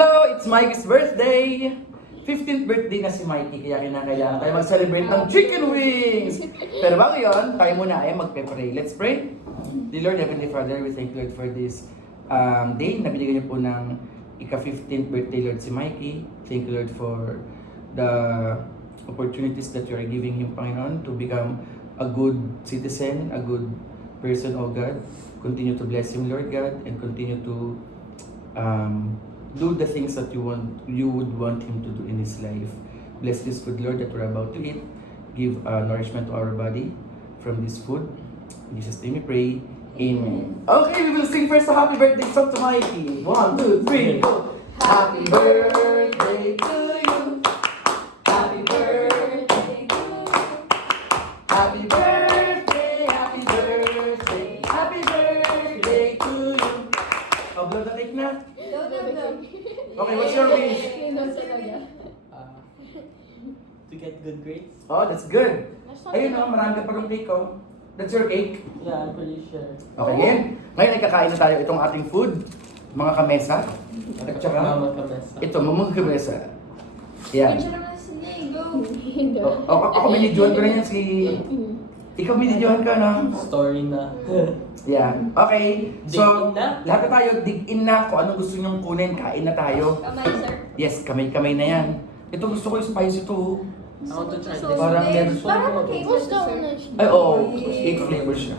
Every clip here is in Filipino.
Hello! It's Mikey's birthday! 15th birthday na si Mikey, kaya kailangan tayo mag-celebrate ng chicken wings! Pero bago yun, tayo muna ay magpe-pray. Let's pray! Dear Lord, Heavenly Father, we thank you Lord for this day na binigyan niyo po ng ika-15th birthday Lord si Mikey. Thank you Lord for the opportunities that you are giving him, Panginoon, to become a good citizen, a good person, oh God. Continue to bless him, Lord God, and continue to do the things that you would want him to do in his life. Bless this food, Lord, that we're about to eat. Give nourishment to our body from this food. In Jesus' name we pray. Amen. Okay, we will sing first a happy birthday song to Mikey. 1, 2, 3, go! Happy birthday to you. Happy birthday to you. Happy birthday, happy birthday, happy birthday to you. Oh, blow the cake na. Okay, what's your wish? To get good grades? Oh, that's good. Ayun oh, marami ka pa ng cake oh. That's your cake? Yeah, I'm pretty sure. Okay, ngayon ay kakain na tayo itong ating food. Mga kamesa. At saka, Mama kamesa. ito, mamang kamesa. Yan. Picture naman si Diego. Ako minidyohan ko na yan si... Ikaw minidyohan ka, no? Story na. Yan. Okay. Dig So, in na? lahat na tayo, dig in na. Kung anong gusto nyong kunin, kain na tayo. Kamay, sir. Yes, kamay-kamay na yan. Ito gusto ko yung spicy to. I want to try this. Parang meron. Parang cake. What's that one? Ay, oo. 8 flavors siya.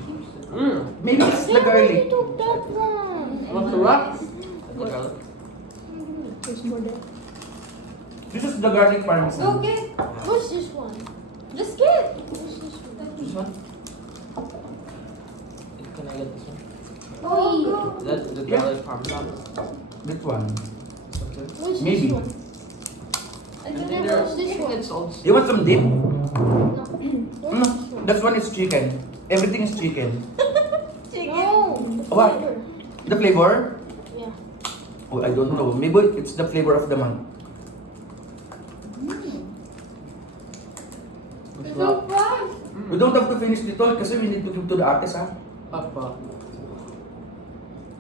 Maybe it's the garlic. took that one. Masarap. There's more there. This is the garlic Go parmesan. get. What's this one? Just get. What's this one? This one? Can I get this one? Go. That's the Yeah. garlic parmesan. That one. What's Maybe. this one? And And then then there's this one. it's also You want some dip? No. No, What's this one? that one is chicken. Everything is chicken. chicken. No. The What? flavor. The flavor? Yeah. Oh, I don't know. Maybe it's the flavor of the month. It's so fast. We don't have to finish it all kasi we need to give to the artist, ha? Papa.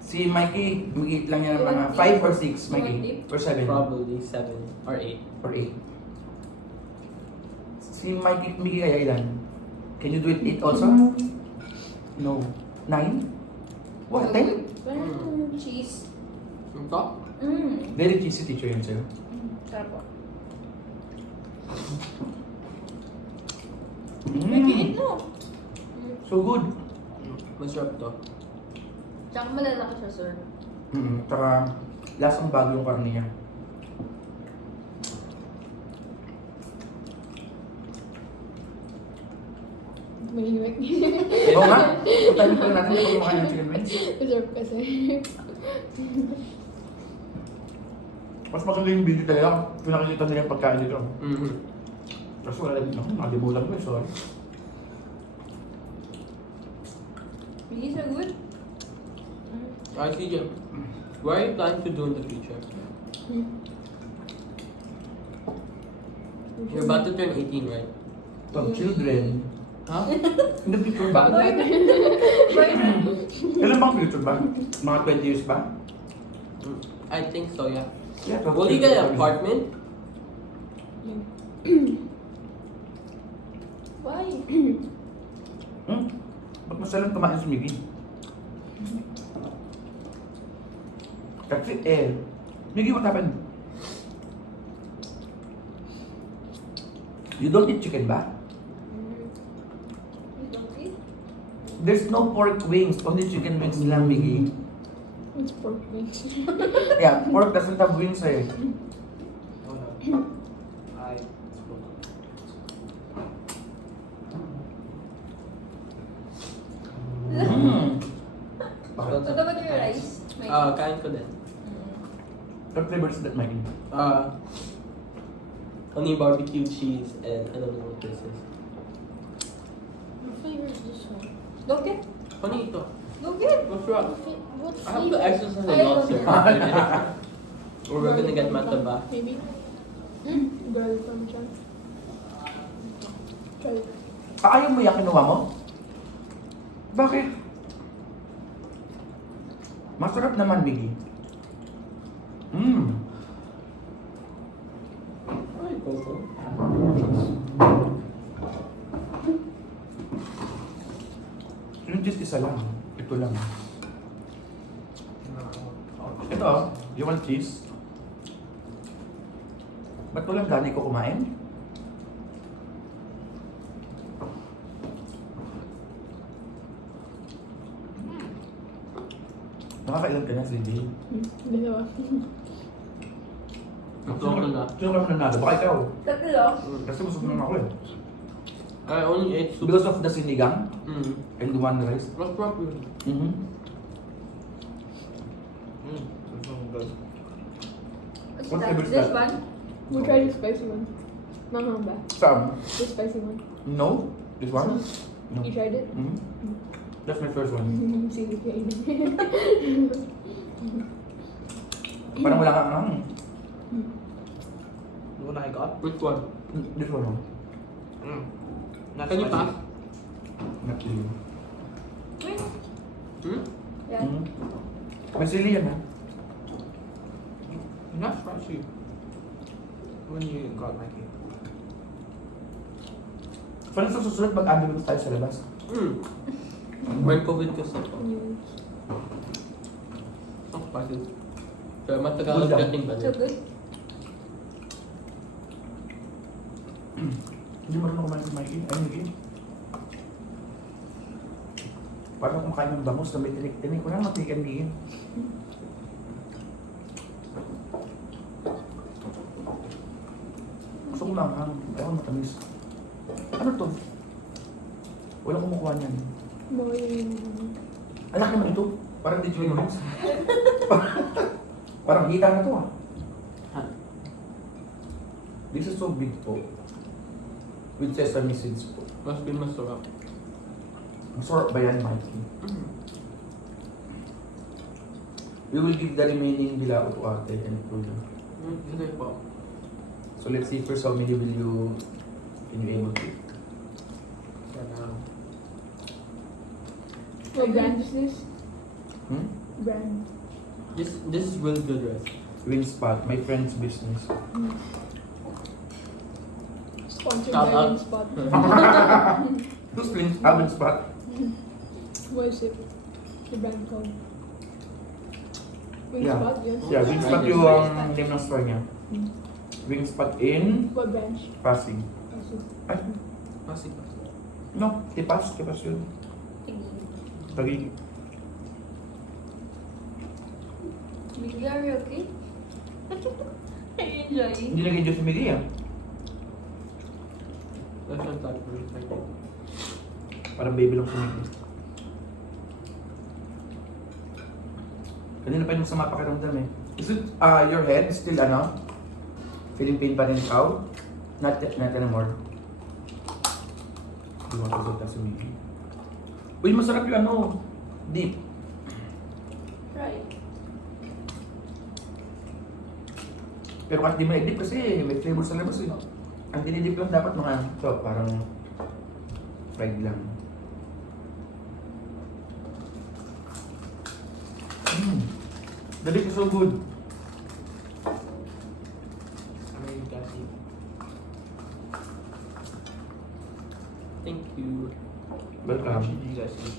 Si Mikey, mag-eat lang niya ng mga 5 or 6, Mikey. Or 7. Probably 7 or 8. Or 8. Si Mikey, kaya ilan? Can you do it 8 also? No. 9? What? 10? Cheese. Ito? Very cheesy teacher yun sa'yo. Sarap po. Mm. No. So good. Masarap to. Tsaka malalaki siya, sir. Tsaka lasang bago yung karne niya. Mahiwag. Oo nga. Patayin pa rin natin yung kumakain ng chicken wings. Masarap kasi. Mas maganda yung video talaga. Pinakikita nila yung pagkain nito. Mm-hmm. Kasi wala din ako. Nakalimutan ko eh. Sorry. Really so good. I see you. What are you planning to do in the future? You're about to turn 18, right? Pag children. Huh? In the future ba? Ilan bang future ba? Mga 20 years ba? I think so, yeah. Yeah, Will you get an apartment? Why? Ba't masalang kumain si Miggy? Kasi Miggy, what happened? You don't eat chicken ba? You don't eat? There's no pork wings, only chicken wings lang, Miggy. It's pork wings. Yeah, pork doesn't have wings eh. What about your rice? Kain ko din. What flavor is that, Miggy? Honey barbecue cheese and I don't know what this is. What flavor is this one? Go get. Honey ito. Go get. What's wrong? What I have to flavor? exercise a lot, sir. Or we're gonna get mataba. Maybe. Garlic parmesan. Try it. Ayaw mo yung kinuha mo? Bakit? Masarap naman, Biggie. photo. Yung cheese isa lang. Ito lang. Ito, you want cheese? Ba't walang gani ko kumain? Nakakailan ka na, Cindy? Dalawa. Ito ako na. Sino ka nanalo? Baka ikaw. Tatlo. Kasi busog naman ako eh. I only ate soup. Because of the sinigang Mm. and the one rice. What's wrong with it? Mm-hmm. This one good. What's What's that? the best This that? one? We'll try the spicy one. Manghang ba? Sam? The spicy one. No? This one? No. You tried it? Mm-hmm. That's my first one. Sige, kainin. Parang wala kang ang. The one I got? Which one? This one. Oh. Not Can you spicy. pass? Not really. Hmm? Yeah. Mm-hmm. May sili yan ha. Not spicy. When you got my cake. Parang sa susunod mag-ambulance tayo sa labas. Mm. When COVID kasi. Yun. Ang spicy. Pero matagal Good lang. dating ba So good. Hindi mo rin ako kumain ng Mikey. Ay, hindi. Parang kumakain ng bangus na may tinik-tinik. Wala matikan-tikin. Gusto ko lang hang. Ayaw matamis. Ano to? Walang kumukuha niyan. Baka yung... Anak naman ito. Parang di chicken wings. Parang hita na to ah. This is so big po. With sesame seeds po. Must be masarap. Masarap ba yan, Mikey? Mm. We will give the remaining bilao to ate and Kuya. Hindi po. So let's see first how many will you can you able to eat? What brand is this? Hmm? Brand. This is really good, right? Wing Spot, my friend's business. Sponsored Shout by out. Spot. Who's Wing Spot? What is it? The brand called? Wing Yeah. Spot, yun? Yeah, Wing Spot yung name ng store niya. Hmm. Wing Spot in What branch? Pasig. Also. Ay, Pasig. no, Kipas yun. Tagig. Miggy, are you okay? Are you enjoying? Hindi nag-enjoy si Miggy ah. That's one type of recycle. Parang baby lang si Miggy. Kanina pa yung sama pakiramdam eh. Is it, your head still ano? Feeling pain pa rin ikaw? Not anymore. Hindi mo kasulta si Miggy. Uy, masarap yung ano, deep. Right. Pero kahit di mo i-dip kasi may flavor sa labas eh. Ang dinidip lang dapat mga ito, parang fried lang. The dip is so good. I mean, you guys eat. Thank you. Welcome. Should you guys eat?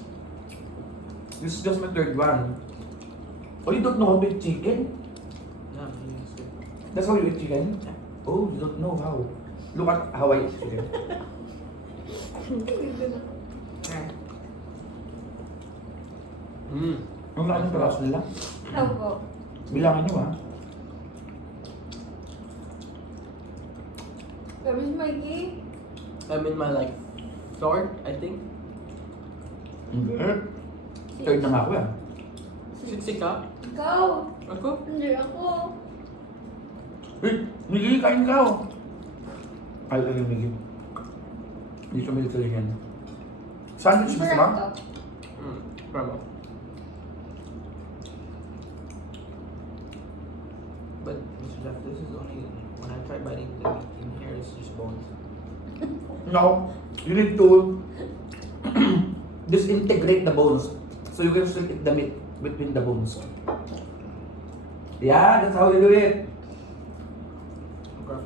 This is just my third one. Oh, you don't know how to eat chicken? Yeah, you guys eat. That's how you eat chicken? Oh, you don't know how. Look at how I eat chicken. Mm. Ang laki ng peraso nila. Opo. Bilangin nyo ah. Where is Mikey? I'm in my like third, I think. Hindi. Third na nga ako ah. Siksi ka? Ikaw! Ako? Hindi ako. Miggy, kain ka oh. Ay, Miggy. Hindi siya military yan. Sandwich gusto mo? Sarap to. Mm. Bravo. But, Mr. Jeff, this is only, when I try biting the meat in here, it's just bones. No. You need to disintegrate the bones. So you can still eat the meat between the bones. Yeah, that's how you do it. Okay.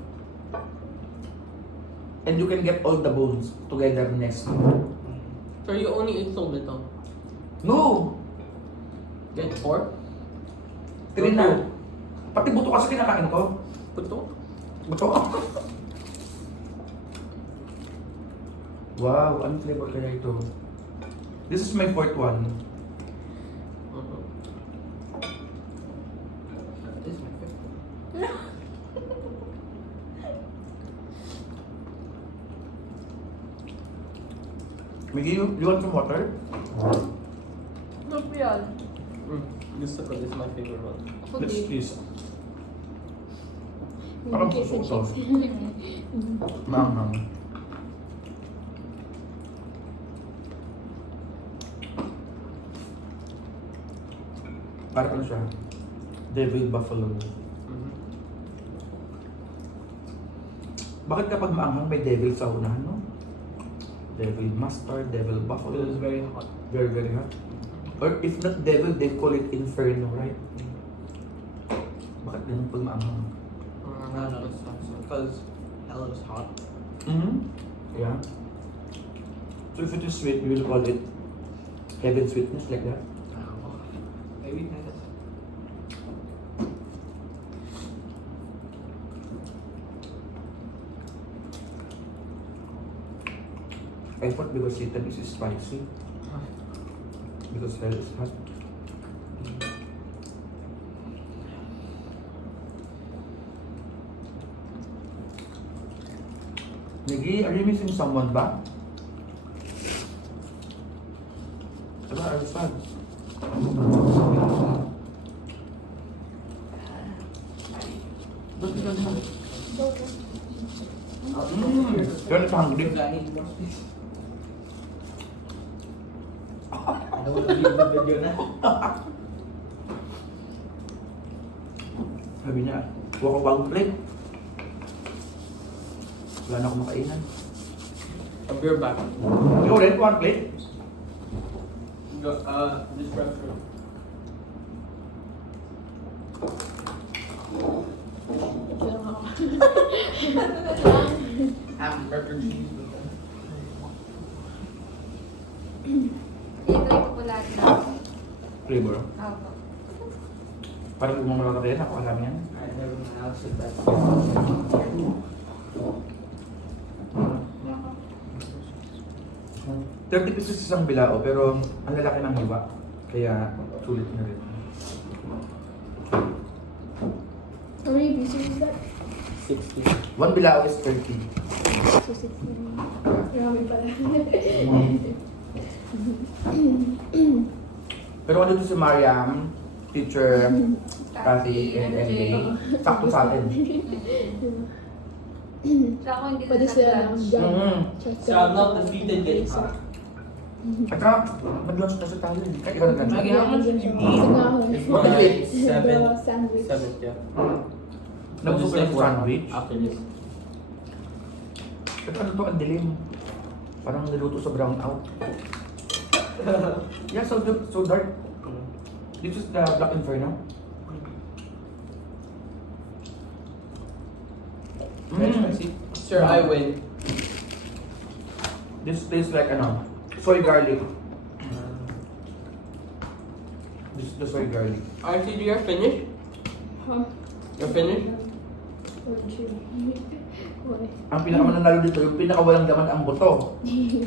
And you can get all the bones together next. So you only ate so little. No! Get 4? 3 na. Pati buto kasi kinakain ko. Puto? Buto. Wow, anong flavor kaya ito? This is my 4th one. This is my favorite. Miggy, you want some water? Look yan. Gusto ko, this is my favorite one. Let's Okay. please. Parang Okay, susok-sos. sige. Maanghang. Parang ano siya? Devil buffalo. Bakit kapag maanghang may devil sa unahan, no? Devil mustard, devil buffalo. It was very hot. Very, very hot. Or if not devil, they call it inferno, right? Bakit ganun pag maanghang? No, because hell is hot. Mm-hmm. Yeah. So if it is sweet, we will call it heaven sweetness, like that. Maybe kind of. I thought because Satan is spicy. Because hell is hot. Niggy, are you missing someone ba? Diba, I'm sad. Ba't ka na? You're not hungry. Because I need more space. I don't want to leave the video na. Sabi niya, kuha ko bagong plate. Wala na akong makainan. I'll be right back. Ikaw rin, one plate? This restaurant. Ham, pepper, cheese. Ito yung popular na. Flavor. Opo. Parang umamala rin ako, alam yan. I never mind. I'll sit back. 30 pesos isang bilao, pero ang lalaki ng hiwa. Kaya sulit na rin. How many pieces is that? 60. One bilao is 30. So 16. Marami pala. Pero kung dito si Mariam, teacher, Kathy, and MJ, sakto sa atin. Sa ako hindi Pwede na sila lang nag-lunch. dyan. So I'm not defeated yet. At saka, mag-lunch na sa tayo. Kahit ikaw nag-lunch. Maggie, how much did you eat? Busog na ako. It's What did you eat? Seven. The sandwich. 7, yeah. Nabusog ka ng sandwich. After this. Pero ano to, ang dilim. Parang niluto sa brown out. Yeah, so dark. This is the Black Inferno. Very spicy. Sir, I win. This tastes like ano, soy garlic. This is the soy garlic. RCG, you're finished? Huh? You're finished? Or two. Why? Ang pinakamananalo dito, yung pinakawalang laman ang buto.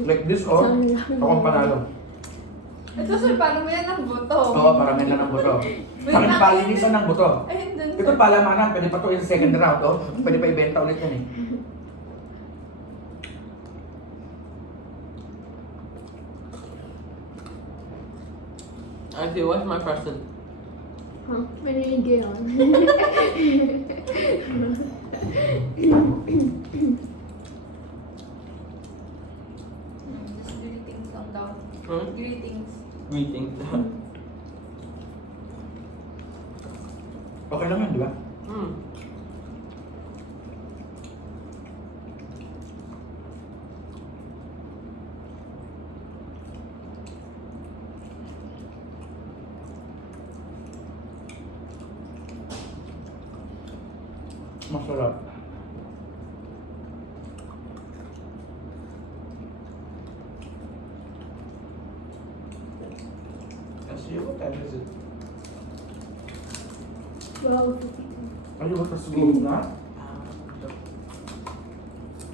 Like this, oh. Ako ang panalo. Ito sir, paano mo yan ng buto? Oo, parang yan lang ng buto. Sa akin, palinisan ng buto. Ayun dun Ito palamanan, pwede pa to yung second round, oh. Pwede pa ibenta ulit yan eh. RCG, what's my question? Huh? Maninigilan. Just greetings lang daw. Hmm? Greetings. Greetings. Okay lang yun, di ba? Hmm. Masarap. See, what time is it? 12:52. Ay, wala siguro na.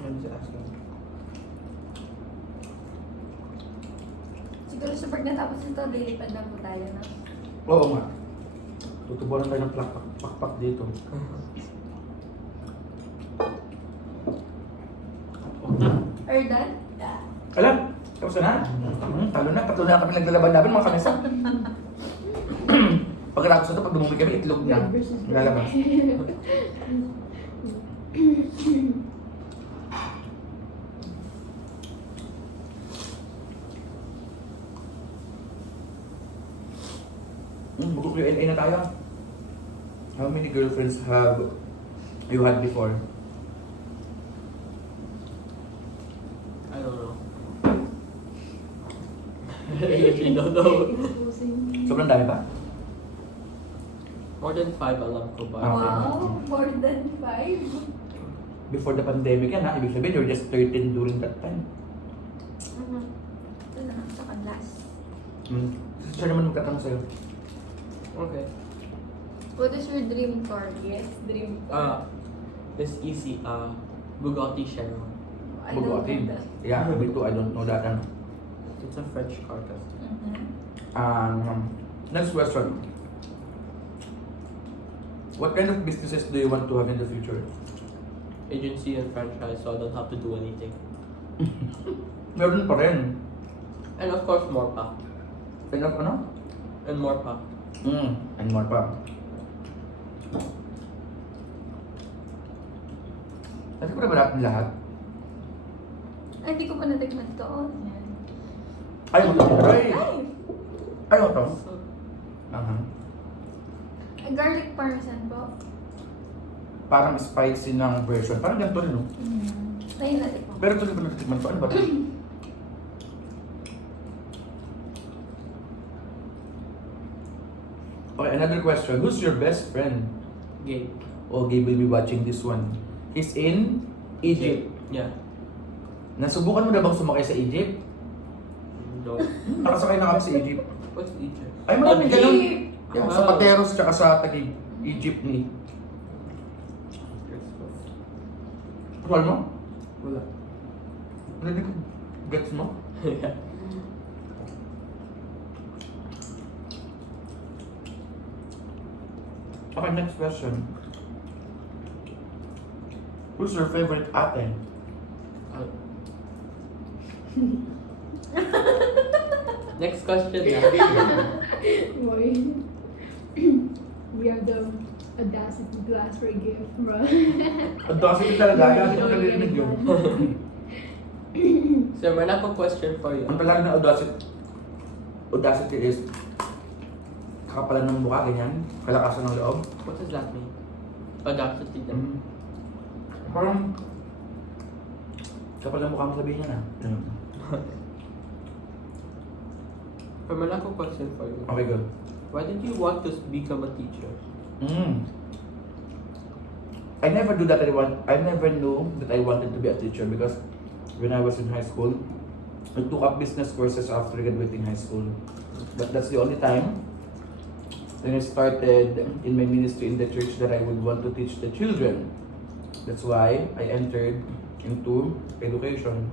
I'm just asking. Siguro sa pag natapos nito, lilipad na po tayo, no? Oo nga. Tutubuan tayo ng pakpak dito. Are you done? Alam, tapos na. Talo na, tatlo na kami naglalaban-laban mga kamesa. Pagkatapos na ito, pag dumumi kami, itlog na. Lalabas. Mag-Q&A na tayo. How many girlfriends have you had before? I don't know. I actually don't know. Sobrang dami ba? More than 5 alam ko ba? Okay. Wow, more than 5. Before the pandemic yan ha? Ibig sabihin, you were just 13 during that time. Ito na, saka last. Siya naman magtatanong sa'yo. Okay. What is your dream car? Yes, dream car. This easy. Bugatti Chiron. I don't Bugatti. know that. Yeah, me too. I don't know that. Ano. It's a French car kasi. Next question. What kind of businesses do you want to have in the future? Agency and franchise, so I don't have to do anything. Meron pa rin. And of course, more pa. Enough ano? And more pa. And more pa. Natin ko na ba natin lahat? Ay, hindi ko pa natikman to. Oh, yan. Ayaw mo to? Ay! Ay! Ayaw mo to? So, Ay, garlic parmesan po. Parang spicy ng version. Parang ganito rin, no? Ayun natin po. Pero ito di ba natitikman ko? Ano ba ito? Okay, another question. Who's your best friend? Gabe. Oh, Gabe will be watching this one. He's in Egypt. Yeah. Nasubukan mo na bang sumakay sa Egypt? No. Nakasakay na kami sa Egypt. What's Egypt? Ay, maraming Oh, ganun. Jeep! Yeah, sa Pateros tsaka sa Taguig. Egypt ni. Wala mo? Wala. Hindi ko gets mo? Yeah. Okay, next question. Who's your favorite ate? Next question na. Boy. We have the audacity to ask for a gift, bro. Ang dosity talaga. Hindi ko narinig yun. So, may ako question for you. Ang talaga ng audacity is kakapalan ng mukha, ganyan. Kalakasan ng loob. What does that mean? Audacity then. Parang kapal ng mukha mo sabihin niya na. Pero may ako question for you. Okay, good. Why did you want to become a teacher? I never do that. I never knew that I wanted to be a teacher because when I was in high school, I took up business courses after graduating high school. But that's the only time when I started in my ministry in the church that I would want to teach the children. That's why I entered into education.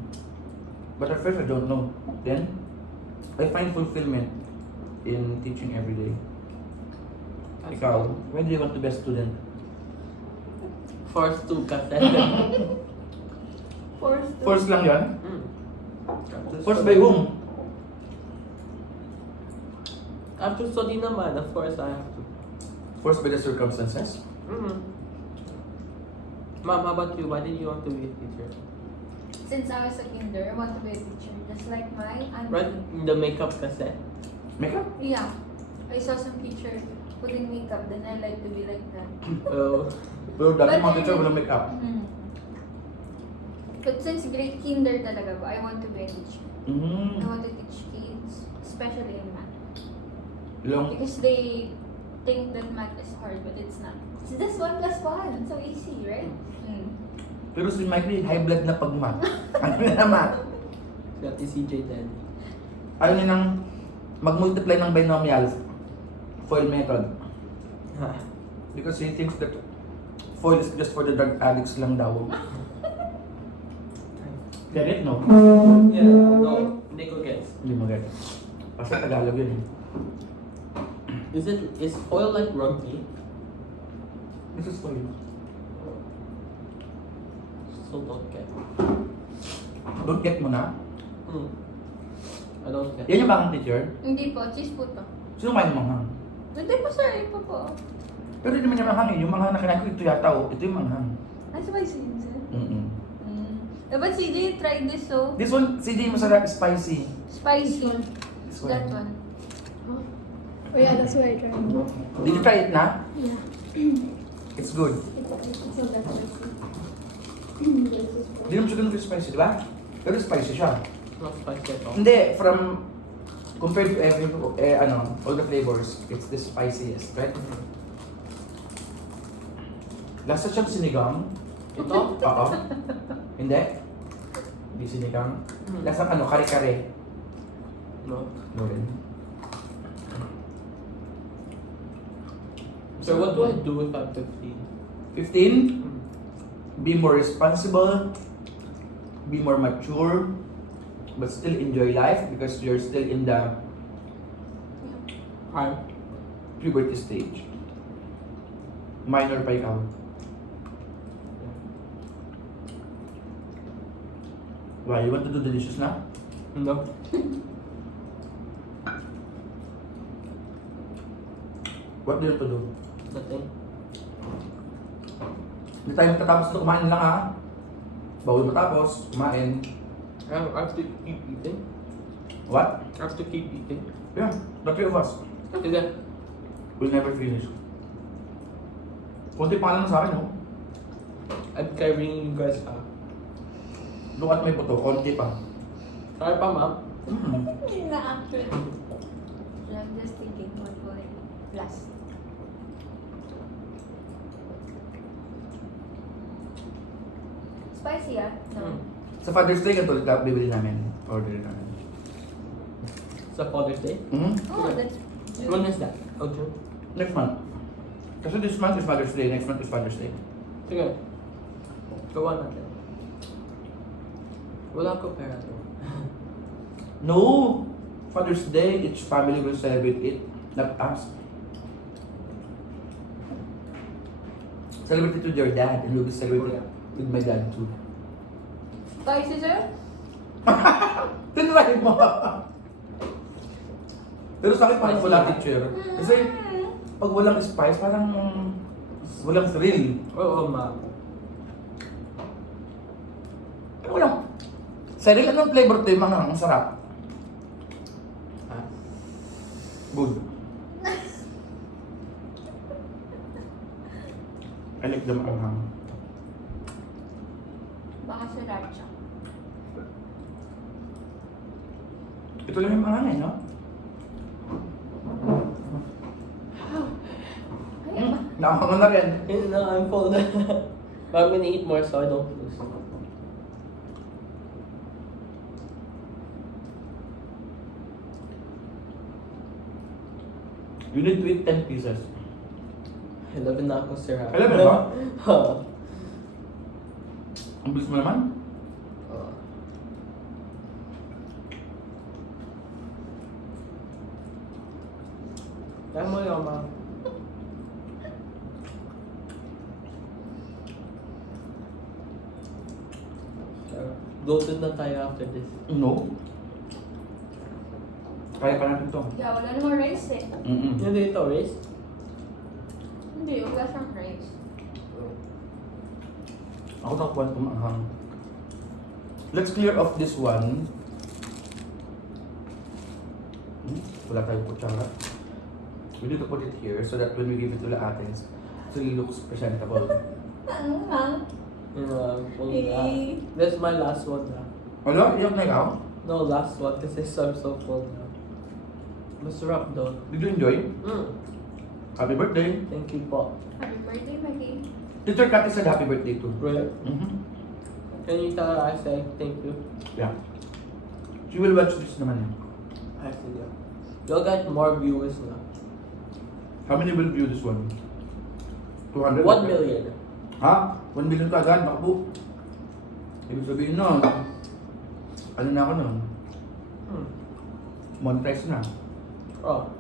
But at first I don't know. Then I find fulfillment in teaching every day. Ikaw, when do you want to be a student? Forced to kasi. Force lang yan? After Force by whom? After study naman, of course I have to. Force by the circumstances? Mom, how about you? Why did you want to be a teacher? Since I was a kinder, I want to be a teacher. Just like my auntie. Right? The makeup kasi. Makeup? Yeah. I saw some teacher putting makeup, then I like to be like that. Oh. Pero dati But mga teacher then- walang makeup. But since grade kinder talaga po, I want to be a teacher. I want to teach kids, especially in math. Long, Because they think that math is hard, but it's not. It's just 1 plus 1. So easy, right? pero si Mikey, high blood na pag-math. Ano na naman? Si Ate CJ then. Ayaw niya ng mag-multiply ng binomials. Foil method. Because he thinks that foil is just for the drug addicts lang daw. Get it, no? Yeah, no. Hindi ko gets. Hindi mo get. Kasi Tagalog yun eh. Is foil like rugby? This is foil. Still don't get. Don't get mo na? Hmm. I don't get. Yan yung bakang teacher. Hindi po, cheese po to. Sino kain manghang? Hindi po sir, ipo po. Pero hindi naman yung manghang eh. Yung manghang na kinain ko, ito yata oh. Ito yung manghang. Ay, spicy yun sir. Mm-mm. But CJ, try this so. This one, CJ, masarap, spicy. Spicy. This That one. Oh yeah, that's what I tried. Did you try it na? Yeah. It's good. It's not that spicy. Hindi naman siya ganun spicy, di ba? Pero spicy siya. Not spicy at all. Hindi, from compared to every, all the flavors, it's the spiciest, right? Lasa siyang sinigang. Ito? Oo. Hindi. Hindi sinigang. Lasang kare-kare. No. No rin. So what do I do if I'm 15? 15, be more responsible, be more mature, but still enjoy life because you're still in the puberty stage. Minor pa ikaw. Why? You want to do the dishes na? No. What do you want to do? Nothing. Hindi tayo magtatapos ito, kumain lang ha. Bawal matapos, kumain. I have to keep eating. What? I have to keep eating. Yeah, the three of us. Sige. We'll never finish. Kunti pa lang sa akin, no? I'm carrying you guys up. Look at may puto, konti pa. Sorry pa, ma'am. Na actually. So I'm just thinking what will I last. Spicy ah? No. Sa Father's Day, ganito ulit bibili namin. Order namin. Sa Father's Day? Oh, that's When is that? Oh, June? Next month. Kasi this month is Father's Day, next month is Father's Day. Sige. Gawa natin. Wala ko pera to. No! Father's Day, each family will celebrate it, not us. Celebrate it with your dad, and we'll be celebrating it with my dad too. spicy sir? Tinry mo! Pero sa akin parang wala teacher. Kasi pag walang spice, parang walang thrill. Oo, ma'am. Pero walang... Cyril, anong flavor to yung mga ang sarap? Ha? Good. I like the maanghang. Baka sriracha. Ito lang yung maanghang eh, no? Ay, ba? Nakakangan na rin. No, I'm full na. But I'm gonna eat more so I don't lose. You need to eat 10 pieces. 11 na ako, sir. 11 ba? Ha. Ang bilis mo naman. Kaya mo yung ma'am. Golden na tayo after this. No. Kaya pa natin to. Yeah, wala namang rice eh. Hindi ito, Riz? Hindi, wala siyang rice. Ako nakuha itong maanghang. Let's clear off this one. Wala tayong kutsara. We need to put it here so that when we give it to the athens, it really looks presentable. Full na. That's my last one na. Wala? Iyak na ikaw? No, last one kasi I'm so full na. Masarap doon. Did you enjoy? Happy birthday! Thank you po. Happy birthday, Maggie. Teacher Cathy said happy birthday too. Really? Mm-hmm. Can you tell her I say thank you? Yeah. She will watch this naman yan. I see you. You'll get more viewers na. How many will view this one? 200? 1 million. Ha? 1 million ka agad, bakbo. Ibig sabihin nun, ano na ako nun? Hmm. Monetize na. Oh.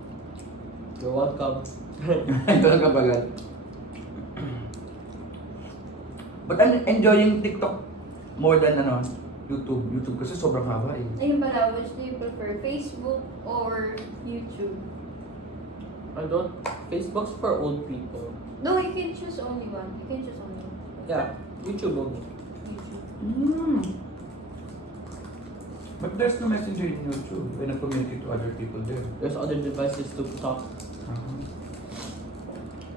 You're welcome. Ito lang kabagal. But I'm enjoying TikTok more than YouTube. YouTube kasi sobrang haba eh. Ayun pala, which do you prefer? Facebook or YouTube? I don't. Facebook's for old people. No, you can choose only one. You can choose only one. Yeah, YouTube only. YouTube. Mm. But there's no messenger in YouTube. When I communicate to other people there. There's other devices to talk.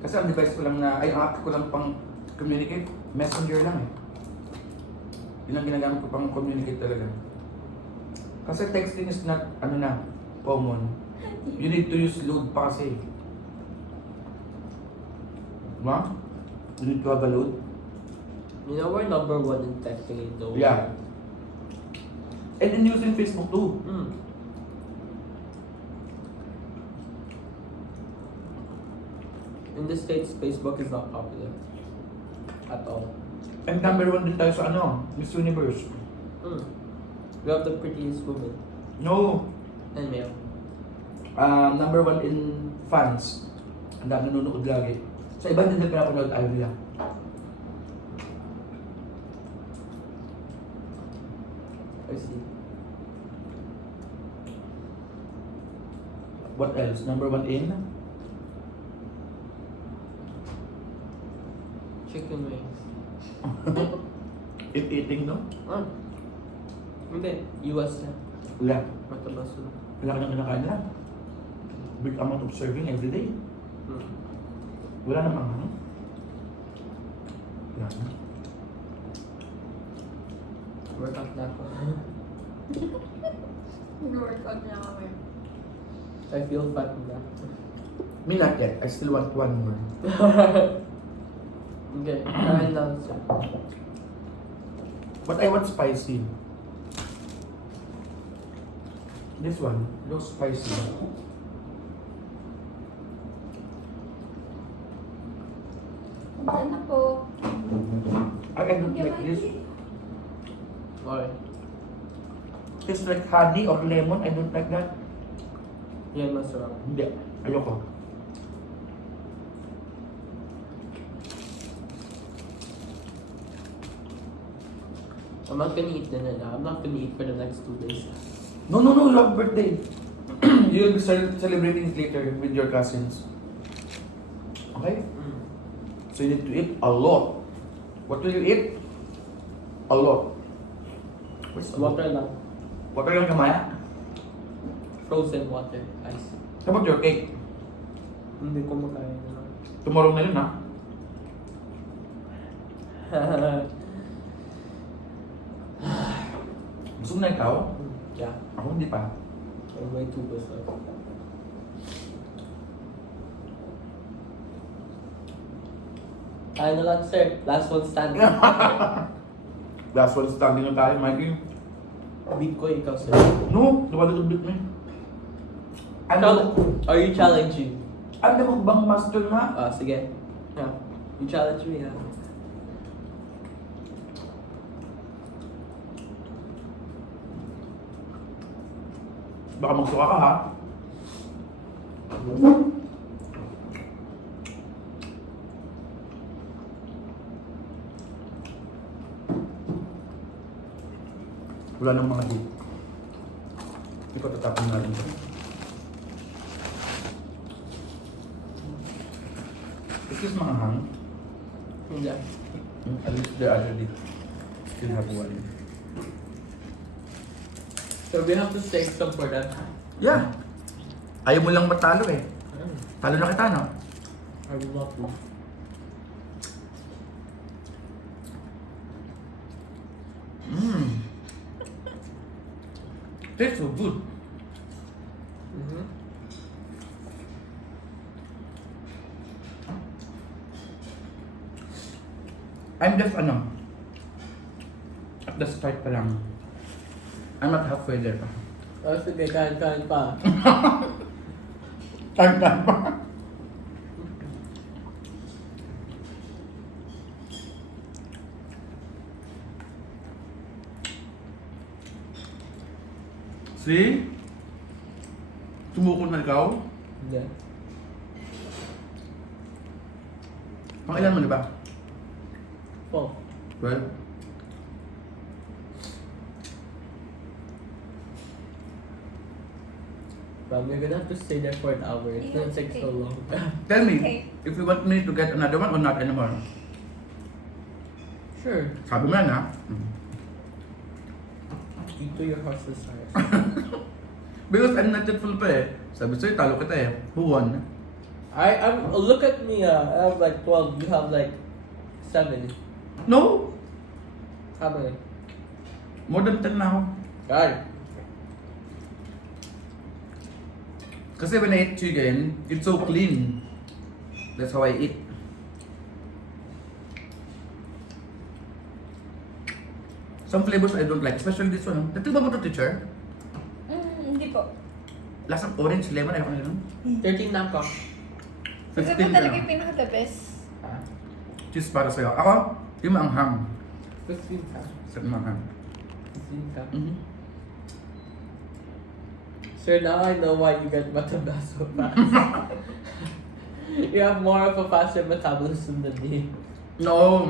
Kasi ang device ko lang na, ay ang app ko lang pang communicate, messenger lang eh. Yun ang ginagamit ko pang communicate talaga. Kasi texting is not, common. You need to use load pa kasi. Diba? You need to have a load. You know, we're number 1 in texting it though. Yeah. And in using Facebook too. Hmm. In the States, Facebook is not popular. At all. And number 1 din tayo sa Miss Universe. Hmm. We have the prettiest woman. No. And male. Number 1 in fans. Ang dami nanonood lagi. Sa iba din na pinapanood, Ivy. I see. What else? Number 1 in? Chicken wings. In eating, no? Ah. Hindi. US na. Wala. Matabas na. Wala ka nang kinakain na. Big amount of serving every day. Hmm. Wala namang Wala na. Workout na ako. Nag-workout na kami. I feel fat na. Me not yet. I still want one more. Okay. Kain lang siya. But I want spicy. This one, no spicy. Saan na po? I don't like this. Why? Tastes like honey or lemon. I don't like that. Yan masarap. Hindi. Ayoko. I'm not gonna eat dinner now. I'm not gonna eat for the next 2 days. No, you have birthday. You'll be celebrating it later with your cousins. Okay? Mm. So you need to eat a lot. What will you eat? A lot. What's the Water lang. Water lang kamaya? Frozen water. Ice. How about your cake? Hindi ko makain. Tomorrow na yun, ha? Gusto mo na ikaw? Yeah. Ako hindi pa. I'm way too busy. Kaya na lang, sir. Last one standing. Last one standing na tayo, Mikey. Beat ko ikaw, sir. No, nawalit ang bit mo. Are you challenging? I'm the mukbang master na. Ah, sige. Yeah. You challenge me, ha? Baka magsuka ka, ha? Wala nang mga hit. Hindi ko tatapon na rin. Is this mga hang? Hindi. At least the other day. Still have one. So we have to save some for that. Yeah. Ayaw mo lang matalo eh. Talo na kita, no? I will not do. Mmm. Tastes so good. Mm-hmm. I'm just at the start pa lang. I'm not halfway there pa. Oh, sige. Kain pa. Time. See? Sumukol na ikaw? Hindi. Mga ilan mo, di ba? 12. 12? Well, you're gonna have to stay there for an hour. It's gonna take so long. Tell me, Okay. if you want me to get another one or not anymore? Sure. Sabi mo yan, ha? Eat to your heart's desire. Because I'm not yet full pa eh. Sabi sa'yo, talo kita eh. Who won? I'm look at me. I have like 12. You have like 7. No! How many? More than 10 na ako. God. Kasi when I eat chicken, it's so clean. That's how I eat. Some flavors I don't like, especially this one. Natiba mo to, teacher? Hindi po. Lasang orange, lemon, ayoko na yun. 13 na ako. Kasi 15 po na talaga lang. yung pinaka-the best. Cheese para sa'yo. Ako, yung maanghang. 15 ka. Sa maanghang. 15 ka. Mhm. Sir, now I know why you get mataba so fast. You have more of a faster metabolism than me. No.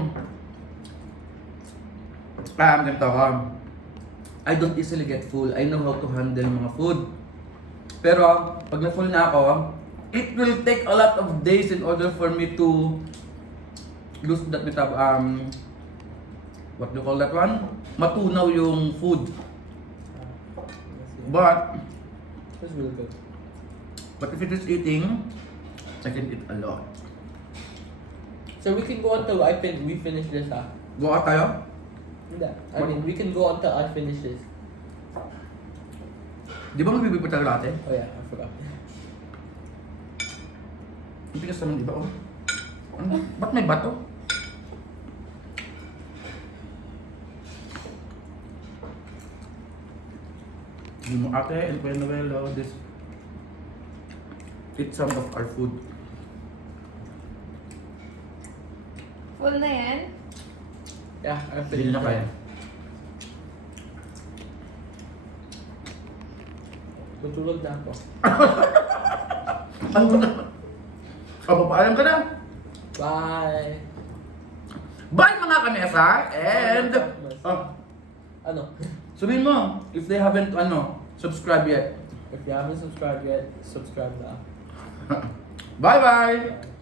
Ganito ako. I don't easily get full. I know how to handle mga food. Pero, pag na-full na ako, it will take a lot of days in order for me to lose that what do you call that one? Matunaw yung food. But That's really good. if it is eating, I can eat a lot. So we can go until we finish this, ah. Go out tayo? Hindi. I mean, we can go until I finish this. Di ba magbibigay pa tayo lahat eh? Oh yeah, I forgot. Hindi kasi naman iba oh. Ano? Ba't may bato? Hindi mo ate, and Kuya Noel, this. Eat some of our food. Full na yan? Yeah, I Hindi finished na kaya. it. Tutulog na ako. Papaalam ka na. Bye! Bye mga kamesa! And... Ano? Sabihin mo, if they haven't, subscribe yet. If you haven't subscribed yet, subscribe now. Bye-bye!